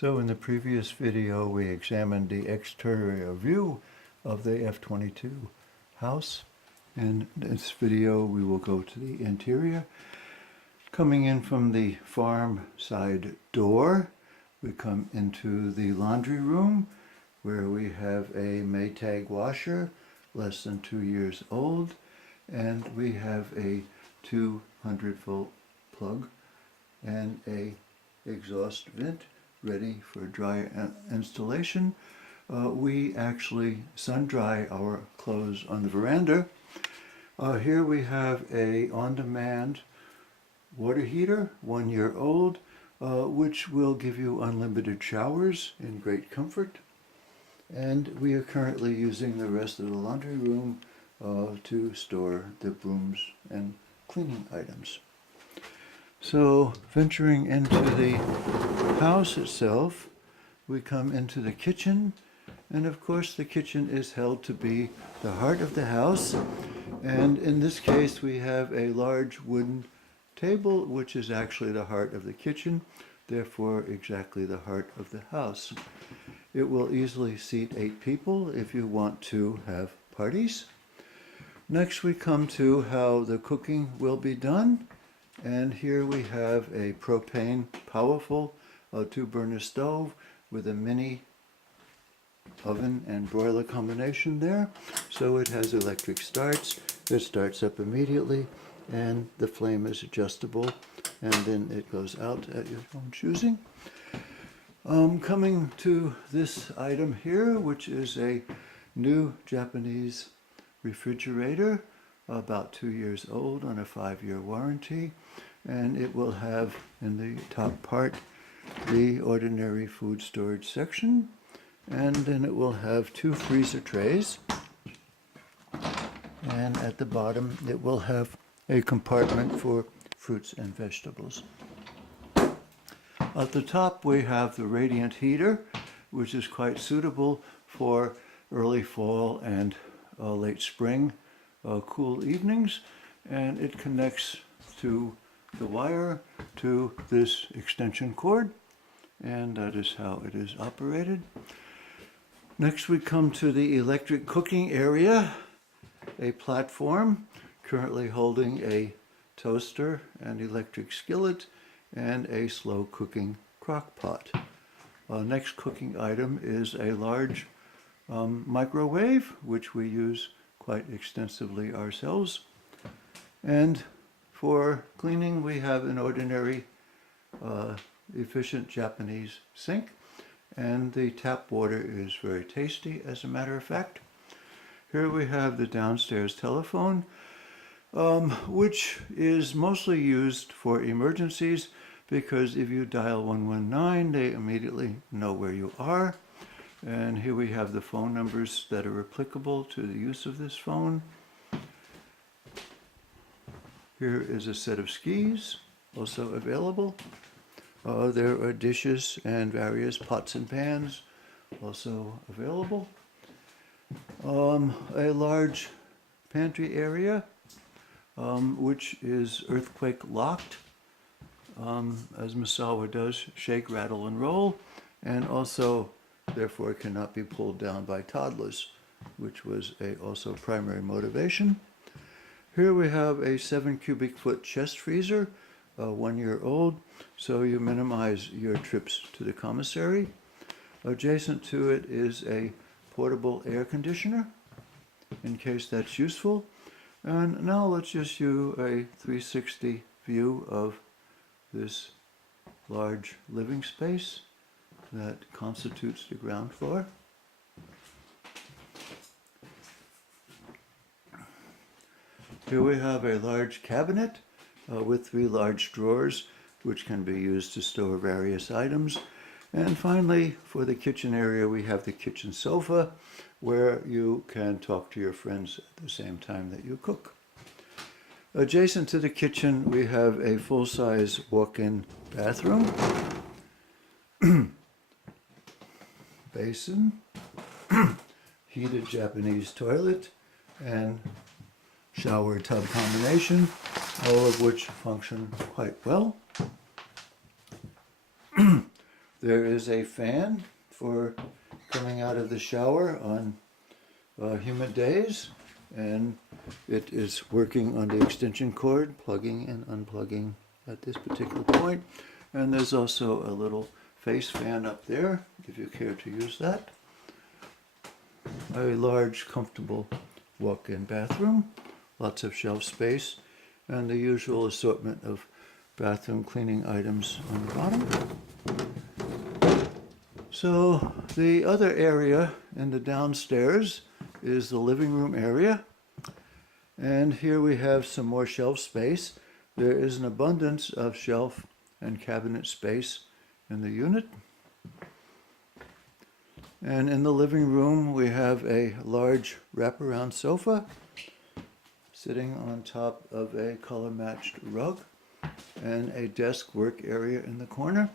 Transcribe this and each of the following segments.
So in the previous video we examined the exterior view of the F22 house. In this video we will go to the interior. Coming in from the farm side door, we come into the laundry room where we have a Maytag washer less than 2 years old, and we have a 200-volt plug and a exhaust vent ready for dry installation. We actually sun dry our clothes on the veranda. Here we have a on-demand water heater, 1 year old, which will give you unlimited showers in great comfort. And we are currently using the rest of the laundry room to store the brooms and cleaning items. So venturing into the house itself, we come into the kitchen, and of course the kitchen is held to be the heart of the house, and in this case we have a large wooden table which is actually the heart of the kitchen, therefore exactly the heart of the house. It will easily seat 8 people if you want to have parties. Next we come to how the cooking will be done. And here we have a propane powerful 2-burner stove with a mini oven and broiler combination there. So it has electric starts. It starts up immediately and the flame is adjustable, and then it goes out at your own choosing. Coming to this item here, which is a new Japanese refrigerator, about 2 years old on a 5-year warranty, and it will have in the top part the ordinary food storage section, and then it will have 2 freezer trays, and at the bottom it will have a compartment for fruits and vegetables. At the top we have the radiant heater, which is quite suitable for early fall and late spring cool evenings, and it connects to the wire to this extension cord, and that is how it is operated. Next we come to the electric cooking area, a platform currently holding a toaster, an electric skillet, and a slow cooking crock pot. Next cooking item is a large microwave, which we use quite extensively ourselves. And for cleaning we have an ordinary efficient Japanese sink, and the tap water is very tasty, as a matter of fact. Here we have the downstairs telephone, which is mostly used for emergencies, because if you dial 119 they immediately know where you are. And here we have the phone numbers that are applicable to the use of this phone. Here is a set of skis, also available. There are dishes and various pots and pans, also available. A large pantry area, which is earthquake locked, as Misawa does, shake, rattle, and roll, and also therefore cannot be pulled down by toddlers, which was also primary motivation. Here we have a 7 cubic foot chest freezer, 1 year old, so you minimize your trips to the commissary. Adjacent to it is a portable air conditioner, in case that's useful. And now let's just do a 360 view of this large living space that constitutes the ground floor. Here we have a large cabinet with 3 large drawers, which can be used to store various items. And finally, for the kitchen area, we have the kitchen sofa, where you can talk to your friends at the same time that you cook. Adjacent to the kitchen, we have a full-size walk-in bathroom, basin, heated Japanese toilet, and shower tub combination, all of which function quite well. There is a fan for coming out of the shower on humid days, and it is working on the extension cord, plugging and unplugging at this particular point. And there's also a little face fan up there, if you care to use that. A large, comfortable walk-in bathroom, lots of shelf space, and the usual assortment of bathroom cleaning items on the bottom. So the other area in the downstairs is the living room area. And here we have some more shelf space. There is an abundance of shelf and cabinet space in the unit. And in the living room, we have a large wraparound sofa sitting on top of a color-matched rug and a desk work area in the corner.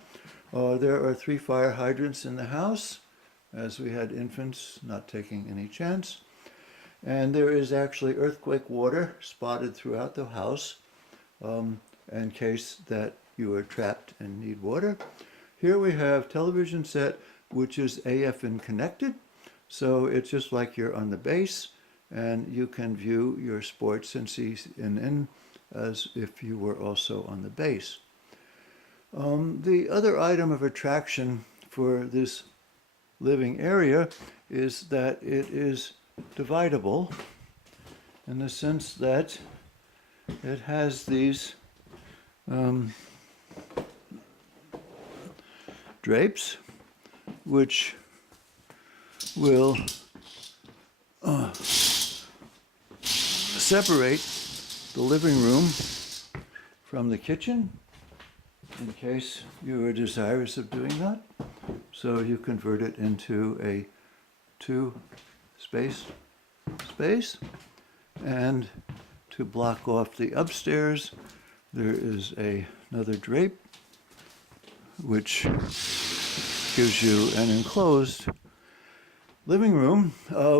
There are 3 fire hydrants in the house, as we had infants not taking any chance. And there is actually earthquake water spotted throughout the house in case that you are trapped and need water. Here we have television set, which is AFN connected. So it's just like you're on the base, and you can view your sports and see in as if you were also on the base. The other item of attraction for this living area is that it is dividable in the sense that it has these drapes which will separate the living room from the kitchen in case you are desirous of doing that. So you convert it into a 2-space space. And to block off the upstairs, there is another drape which gives you an enclosed living room,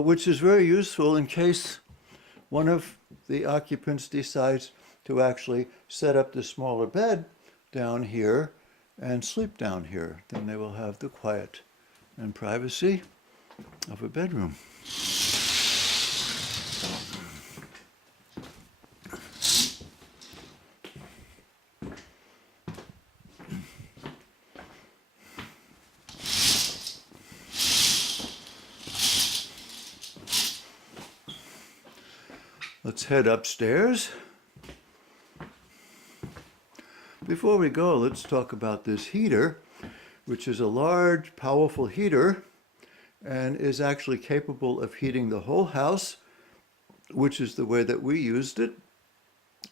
which is very useful in case one of the occupants decides to actually set up the smaller bed down here and sleep down here. Then they will have the quiet and privacy of a bedroom. Let's head upstairs. Before we go, let's talk about this heater, which is a large, powerful heater and is actually capable of heating the whole house, which is the way that we used it.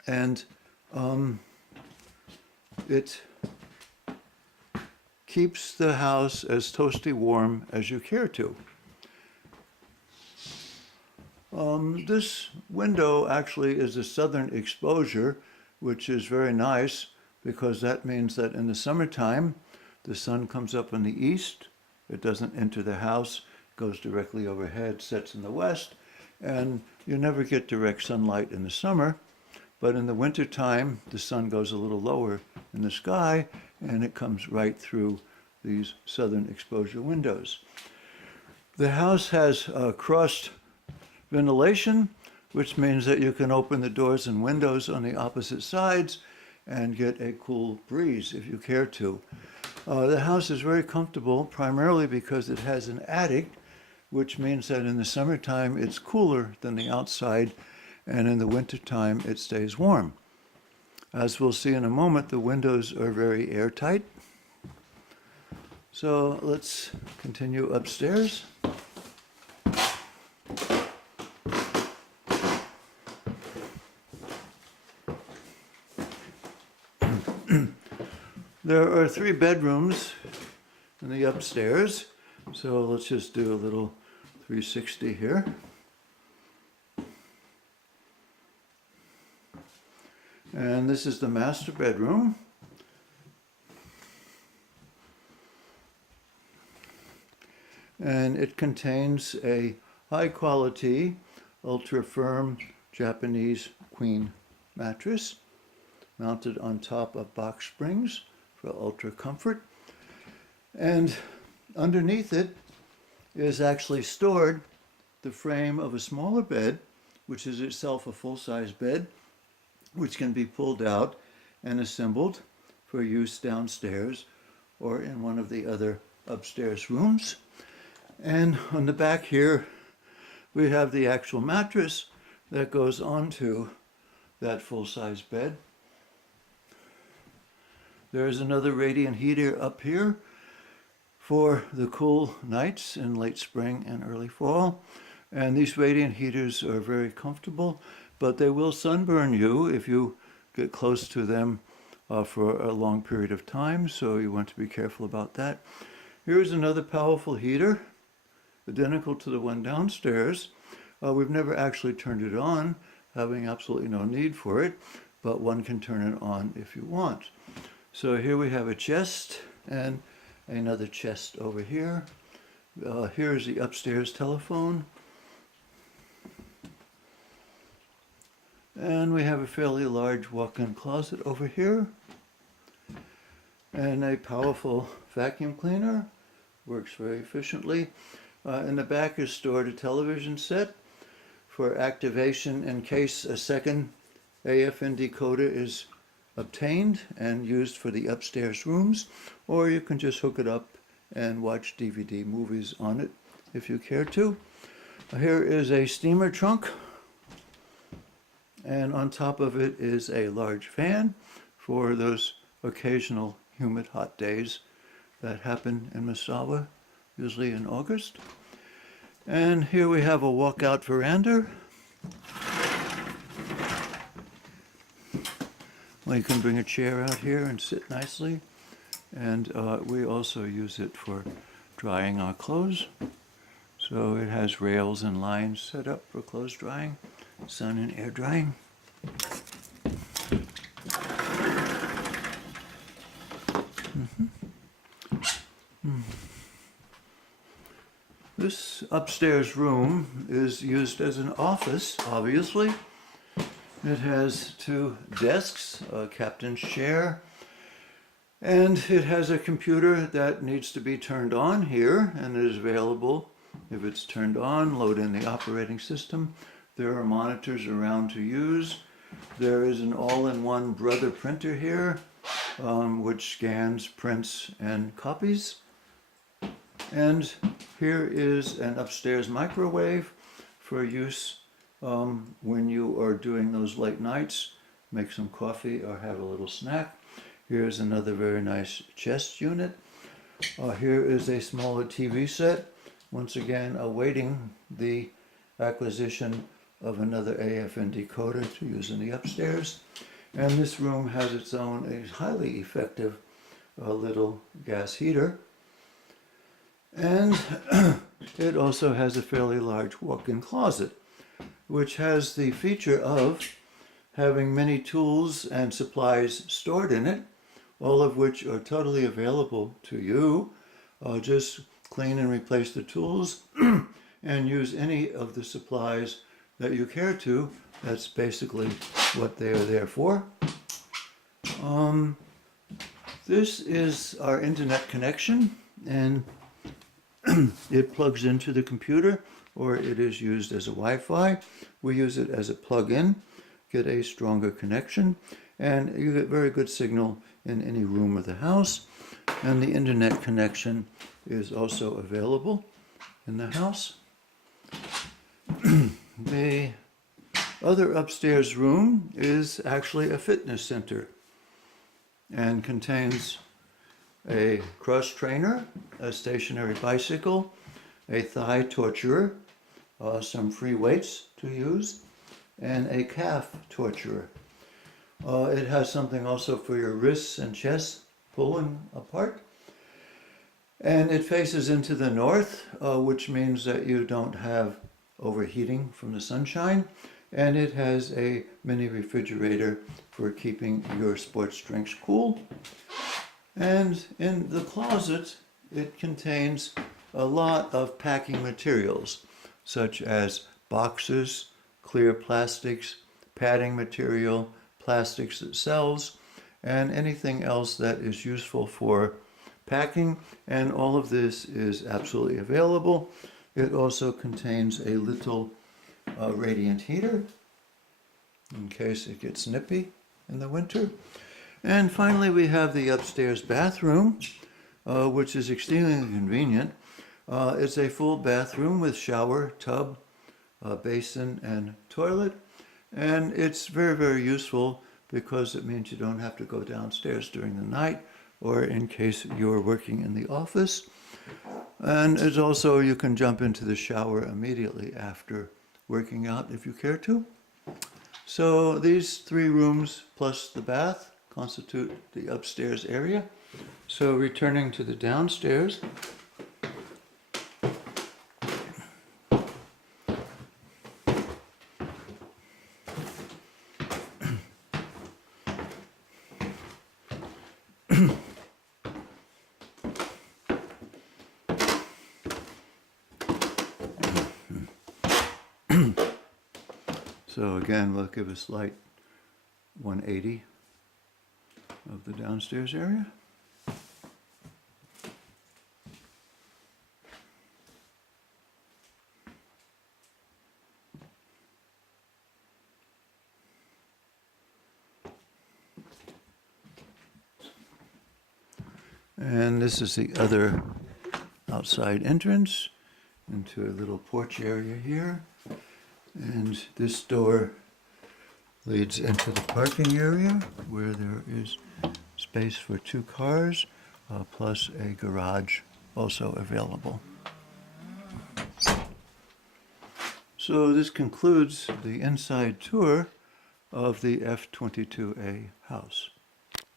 And it keeps the house as toasty warm as you care to. This window actually is a southern exposure, which is very nice because that means that in the summertime, the sun comes up in the east, it doesn't enter the house, goes directly overhead, sets in the west, and you never get direct sunlight in the summer. But in the wintertime, the sun goes a little lower in the sky, and it comes right through these southern exposure windows. The house has crossed ventilation, which means that you can open the doors and windows on the opposite sides and get a cool breeze if you care to. The house is very comfortable, primarily because it has an attic, which means that in the summertime it's cooler than the outside, and in the wintertime it stays warm. As we'll see in a moment, the windows are very airtight. So let's continue upstairs. There are 3 bedrooms in the upstairs, so let's just do a little 360 here. And this is the master bedroom. And it contains a high-quality, ultra-firm Japanese queen mattress mounted on top of box springs for ultra comfort. And underneath it is actually stored the frame of a smaller bed, which is itself a full-size bed, which can be pulled out and assembled for use downstairs or in one of the other upstairs rooms. And on the back here, we have the actual mattress that goes onto that full-size bed. There is another radiant heater up here for the cool nights in late spring and early fall. And these radiant heaters are very comfortable, but they will sunburn you if you get close to them for a long period of time, so you want to be careful about that. Here's another powerful heater, identical to the one downstairs. We've never actually turned it on, having absolutely no need for it, but one can turn it on if you want. So here we have a chest and another chest over here. Here's the upstairs telephone. And we have a fairly large walk-in closet over here. And a powerful vacuum cleaner. Works very efficiently. In the back is stored a television set for activation in case a second AFN decoder is obtained and used for the upstairs rooms, or you can just hook it up and watch DVD movies on it if you care to. Here is a steamer trunk, and on top of it is a large fan for those occasional humid hot days that happen in Misawa, usually in August. And here we have a walkout veranda. Well, you can bring a chair out here and sit nicely. And we also use it for drying our clothes. So it has rails and lines set up for clothes drying, sun and air drying. This upstairs room is used as an office, obviously. It has two desks, a captain's chair, and it has a computer that needs to be turned on here, and it is available. If it's turned on, load in the operating system. There are monitors around to use. There is an all-in-one Brother printer here, which scans, prints, and copies. And here is an upstairs microwave for use when you are doing those late nights, make some coffee or have a little snack. Here's another very nice chest unit. Here is a smaller TV set, once again awaiting the acquisition of another AFN decoder to use in the upstairs. And this room has its own highly effective little gas heater. And it also has a fairly large walk-in closet, which has the feature of having many tools and supplies stored in it, all of which are totally available to you. Just clean and replace the tools and use any of the supplies that you care to. That's basically what they are there for. This is our internet connection, and it plugs into the computer, or it is used as a Wi-Fi. We use it as a plug-in, get a stronger connection, and you get very good signal in any room of the house. And the internet connection is also available in the house. The other upstairs room is actually a fitness center and contains a cross trainer, a stationary bicycle, a thigh torturer, some free weights to use, and a calf torturer. It has something also for your wrists and chest pulling apart. And it faces into the north, which means that you don't have overheating from the sunshine. And it has a mini refrigerator for keeping your sports drinks cool. And in the closet, it contains a lot of packing materials, such as boxes, clear plastics, padding material, plastics themselves, and anything else that is useful for packing, and all of this is absolutely available. It also contains a little radiant heater in case it gets nippy in the winter. And finally, we have the upstairs bathroom, which is extremely convenient. It's a full bathroom with shower, tub, basin, and toilet. And it's very, very useful because it means you don't have to go downstairs during the night or in case you're working in the office. And it's also, you can jump into the shower immediately after working out if you care to. So these 3 rooms plus the bath constitute the upstairs area. So returning to the downstairs, so again, we'll give a slight 180 of the downstairs area. And this is the other outside entrance into a little porch area here. And this door leads into the parking area where there is space for 2 cars, plus a garage also available. So this concludes the inside tour of the F22A house.